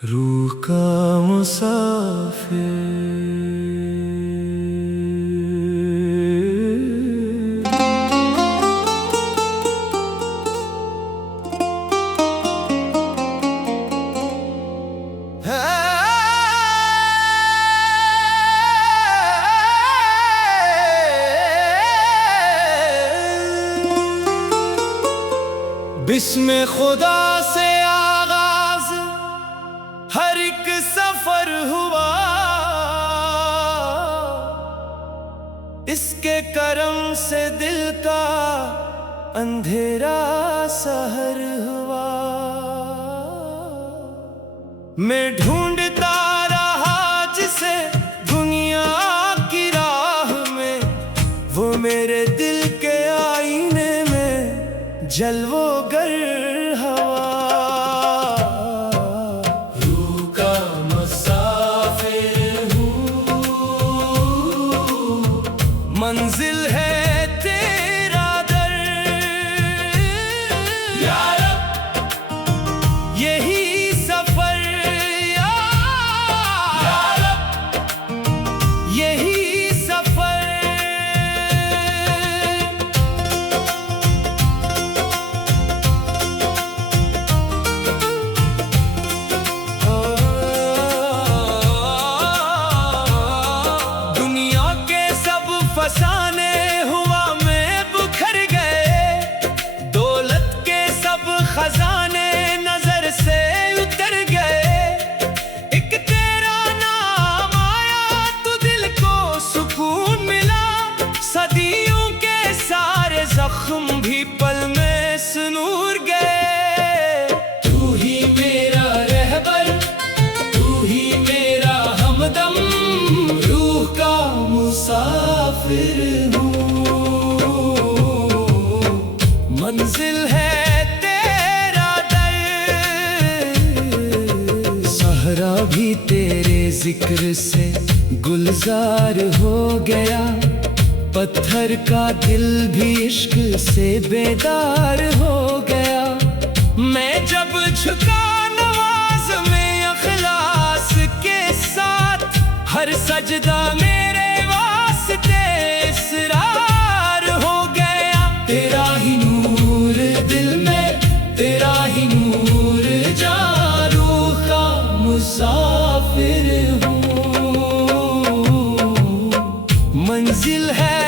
रूह का मुसाफिर। बिस्मे खुदा से आगाज हर एक सफर हुआ, इसके करम से दिल का अंधेरा सहर हुआ। मैं ढूंढता रहा जिसे दुनिया की राह में, वो मेरे दिल के आईने में जलवोगर हवा। रूह का मुसाफिर हूँ, मंजिल है तेरा दर। या रब यही सफर, या रब यही सफर। फसाने हुआ में बुखर गए, दौलत के सब खजाने नजर से उतर गए। एक तेरा नाम आया तो दिल को सुकून मिला, सदियों के सारे जख्म भी पल में सुनूर गए। तू ही मेरा रहबर, तू ही मेरा हमदम, रूह का मुसाफिर हूँ, मंजिल है तेरा दर। सहरा भी तेरे जिक्र से गुलजार हो गया, पत्थर का दिल भी इश्क से बेदार हो गया। मैं जब झुका नवाज में अखलास के साथ, हर सजदा मेरे वास्ते इसरार हो गया। तेरा ही नूर दिल में, तेरा ही नूर जान, रूह का मुसाफिर हूँ, मंजिल है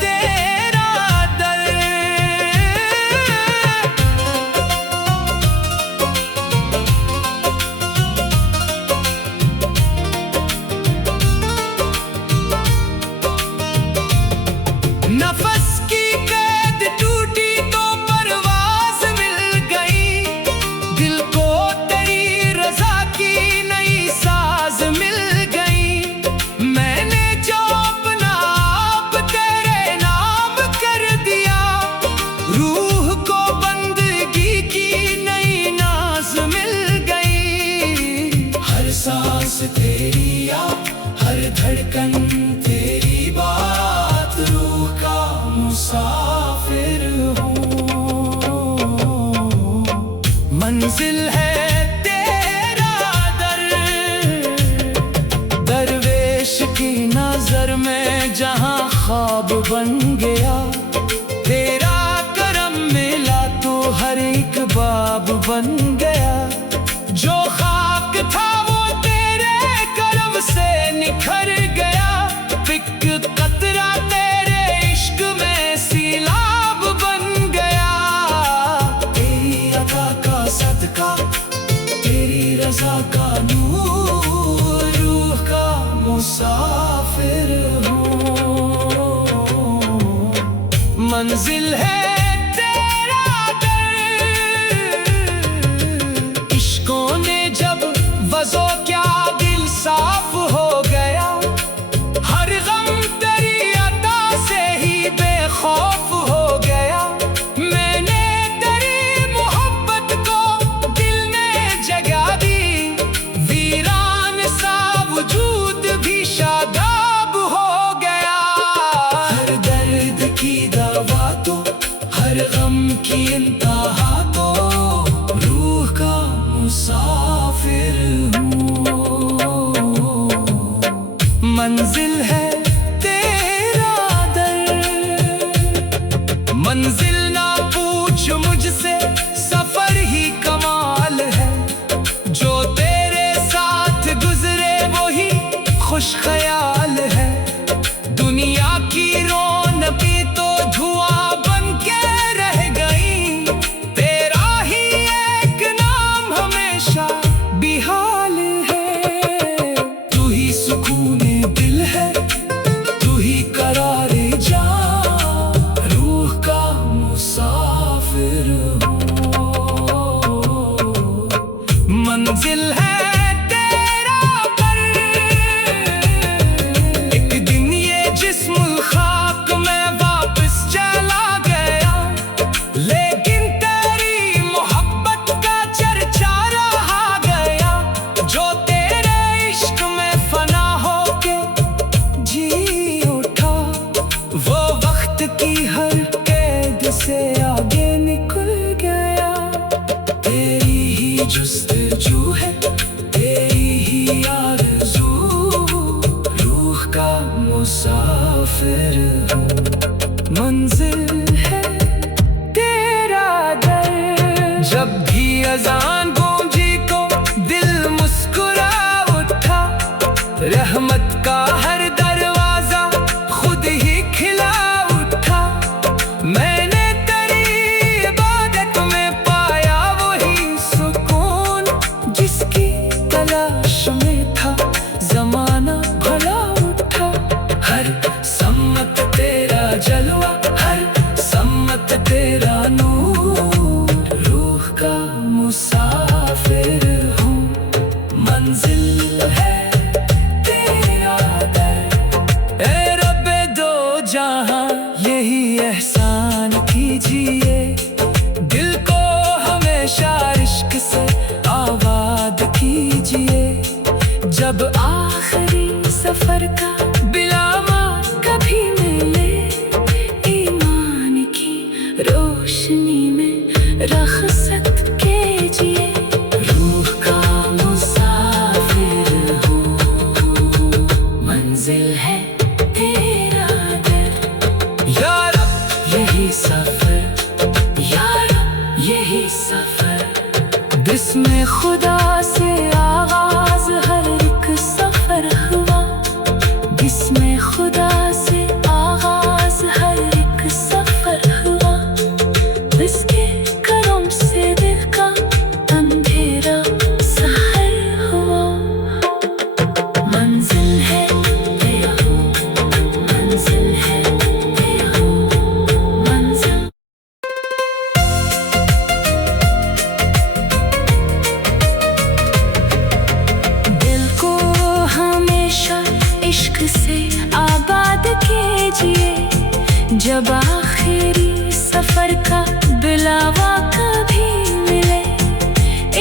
तेरा दर। नफस की कैद टूटी तो परवाज मिल गई, दिल को तेरी रजा की नई साज मिल गई। मैंने जो अपना आप तेरे नाम कर दिया, रूह को बंदगी की नई नाज मिल गई। हर सांस तेरी याद, हर धड़कन तेरी बात, रूह का मुसाफिर हूँ, मंजिल है तेरा दर। दरवेश की नजर में जहाँ ख्वाब बन गया, तेरा करम मिला तो हर एक बाब बन गया। जो खाक था वो तेरे करम से निखर गया, एक कतरा तेरे इश्क में सीलाब बन गया। तेरी अता का सदका, तेरी रजा का नूर, रूह का मुसाफिर हूँ, मंजिल है तेरा दर। इश्कों ने जब वज़ो क्या दिल साफ हो गया, हर गम तेरी अता से ही बेखौफ हो गया। मैंने तेरी मोहब्बत को दिल में जगह दी, वीरान सा वजूद भी शादाब हो गया। हर दर्द की दवा तो मुसाफिर हूँ। मंजिल है तेरा दर, मंजिल ना पूछ मुझसे, सफर ही कमाल है। जो तेरे साथ गुजरे वही खुश ख्याल है। दुनिया की रौनकी तो धुआं बन के रह गई, तेरा ही एक नाम हमेशा बेहाल है। तू ही सुकूने दिल है, तू ही करारे जा, रूह का मुसाफिर हूँ। मंजिल है तेरा पर, एक दिन ये जिस्म खाक में वापस चला गया, लेकिन तेरी मोहब्बत का चर्चा रहा गया। जो तेरे इश्क में फना होके जी उठा, वो वक्त की हर कैद से आगे निकल गया। तेरी ही जुस्तजू है, तेरी ही आरज़ू, रूह का मुसाफिर हूँ। मंजिल है तेरा दर, जब भी अज़ान गूंजी को दिल मुस्कुरा उठा। रहमत का हर दरवाजा खुद ही खिला उठा। मैंने तेरी इबादत में पाया वही सुकून, जिसकी तलाश में था जमाना भला उठा। हर सम्मत तेरा जलवा, हर सम्मत तेरा नूर, रूह का मुसाफिर हूँ। मंजिल है तेरा दर, ए रब्बे दो जहां यही एहसान कीजिए। दिल को हमेशा इश्क से आबाद कीजिए। जब आखिरी सफर का बिलावा कभी मिले, ईमान की रोशनी में रखसत कीजिए। रूह का मुसाफिर हूँ। मंजिल है तेरा दर, या रब यही सफर, या रब यही सफर। बिस्मे खुदा से आगाज हर एक सफर हुआ, बिस्मे खुदा से आगाज हर एक सफर हुआ। इसके करम से दिल का अंधेरा सहर हुआ। मंजिल है तेरा हूँ, मंजिल है तेरा हूँ, मंजिल। दिल को हमेशा इश्क से आबाद कीजिए। जब आखिरी सफर का बिलावा कभी मिले,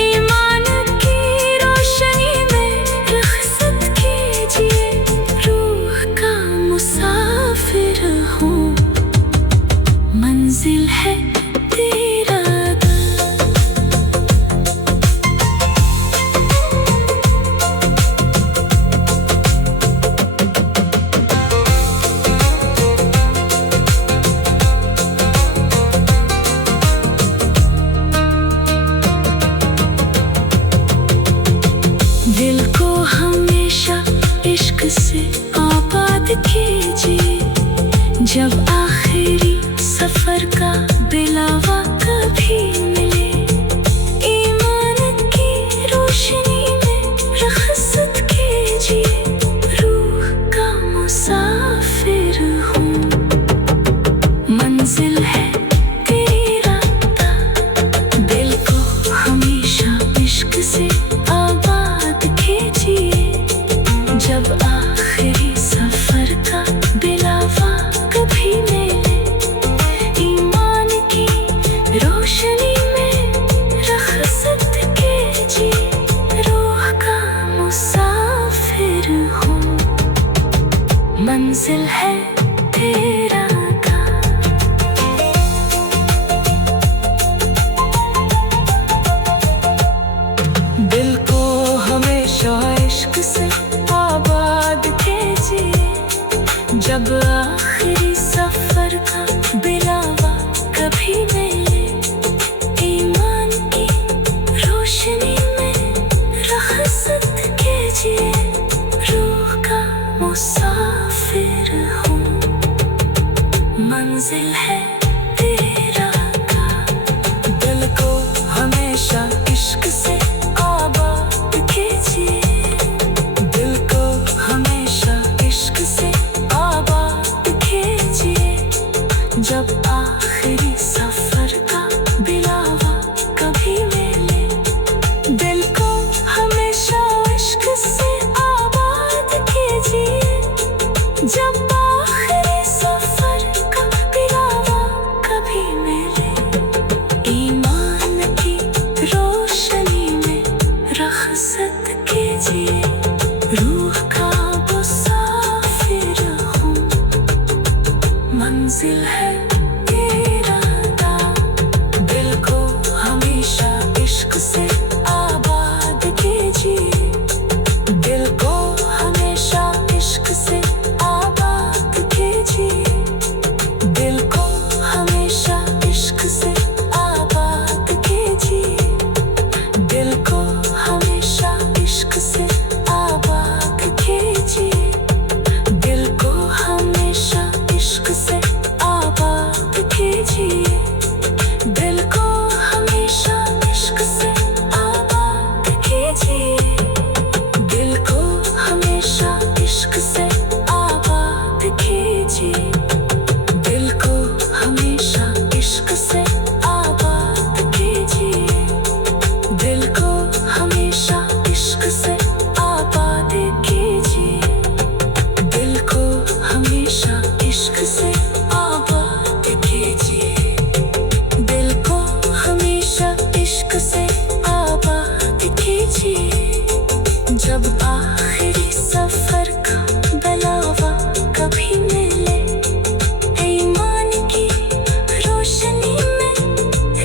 ईमान की रोशनी में रखसत कीजिए। रूह का मुसाफिर हूँ। मंजिल है तेरा दर। दिल को हमेशा इश्क से आबाद कीजिए। जब आखिरी सफर का बिलावा कभी मिले, ईमान की रोशनी में रखसत कीजिए। रूह का मुसाफिर हूँ। मंजिल है तेरा दर, दिल को हमेशा इश्क से आबाद कीजिए। जब आखिरी सफर का हिफाजत कीजिए, रूह का मुसाफिर हूँ, मंजिल है इरादा, दिल को हमेशा इश्क से आबाद कीजिए, दिल को हमेशा इश्क से आबाद कीजिए, दिल को हमेशा इश्क से आबाद कीजिए, दिल को हमेशा इश्क से आबाद कीजिए, दिल को हमेशा इश्क से आबाद कीजिए, दिल को हमेशा इश्क से आबाद कीजिए, दिल को हमेशा इश्क से आबाद कीजिए, दिल को हमेशा इश्क से आबाद कीजिए, दिल को हमेशा इश्क से आबाद कीजिए, दिल को हमेशा इश्क से आबाद कीजिए, दिल को हमेशा इश्क से आबाद कीजिए। जब आखिरी सफर का बुलावा कभी मिले, ईमान की रोशनी में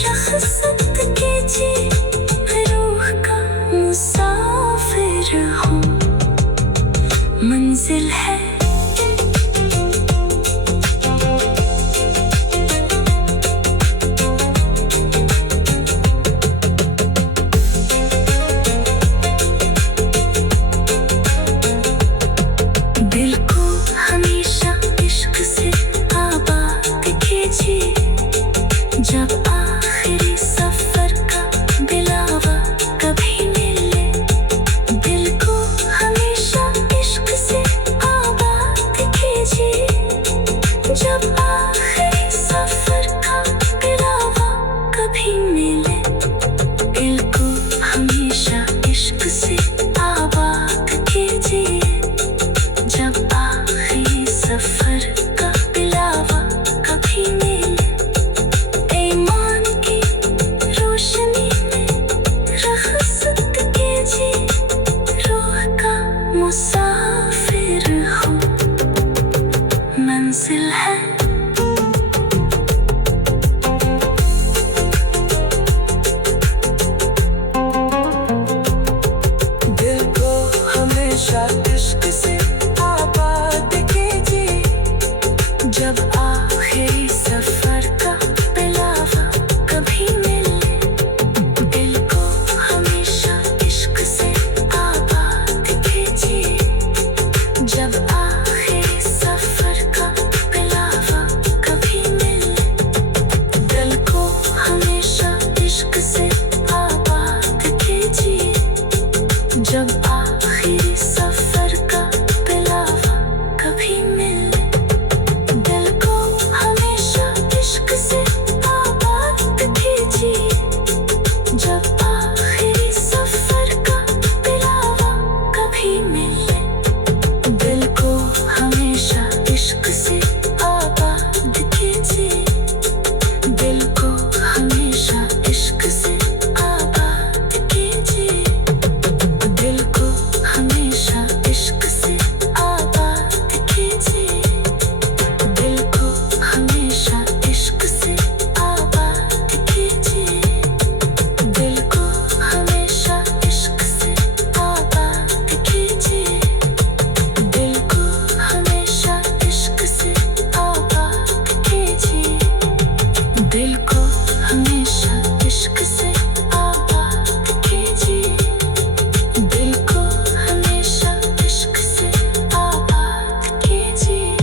रखसत कीजिए, रूह का मुसाफिर हूँ, मंजिल है दिल को हमेशा इश्क से आबाद कीजिए। जब आखिरी सफर का बुलावा कभी मिले, दिल को हमेशा इश्क से आबाद कीजिए। जब आखिरी सफर का बुलावा कभी मिले, दिल को हमेशा इश्क से आबाद कीजिए। जब आखिरी सफर का बुलावा कभी मिले, ईमान की रोशनी में रखसत कीजिए, रूह का मुसाफिर हूँ, मंजिल है दिल को हमेशा इश्क से आबाद कीजिए। जब आखिरी सफर का बुलावा कभी मिले, दिल को हमेशा इश्क से आबाद कीजिए। जब आखिरी सफर का बुलावा कभी मिले, दिल को हमेशा इश्क से आबाद कीजिए। जब आखिरी सफर का बुलावा कभी मिले, दिल को हमेशा इश्क से आबाद कीजिए। जब आखिरी सफर का बुलावा कभी मिले, दिल को हमेशा इश्क से आबाद कीजिए, दिल को हमेशा इश्क से आबाद कीजिए, दिल को हमेशा इश्क से आबाद कीजिए, दिल को हमेशा इश्क से आबाद कीजिए, दिल को हमेशा इश्क से आबाद कीजिए, दिल को हमेशा इश्क से आबाद कीजिए, दिल को हमेशा इश्क से आबाद कीजिए, दिल को हमेशा इश्क से आबाद कीजिए,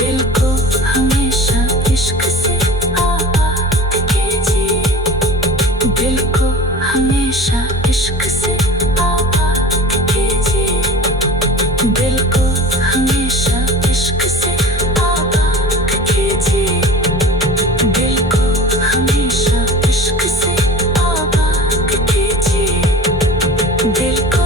दिल को हमेशा इश्क से आबाद कीजिए, दिल को हमेशा इश्क से आबाद कीजिए, दिल को हमेशा इश्क से आबाद कीजिए, दिल को हमेशा इश्क से आबाद कीजिए, दिल को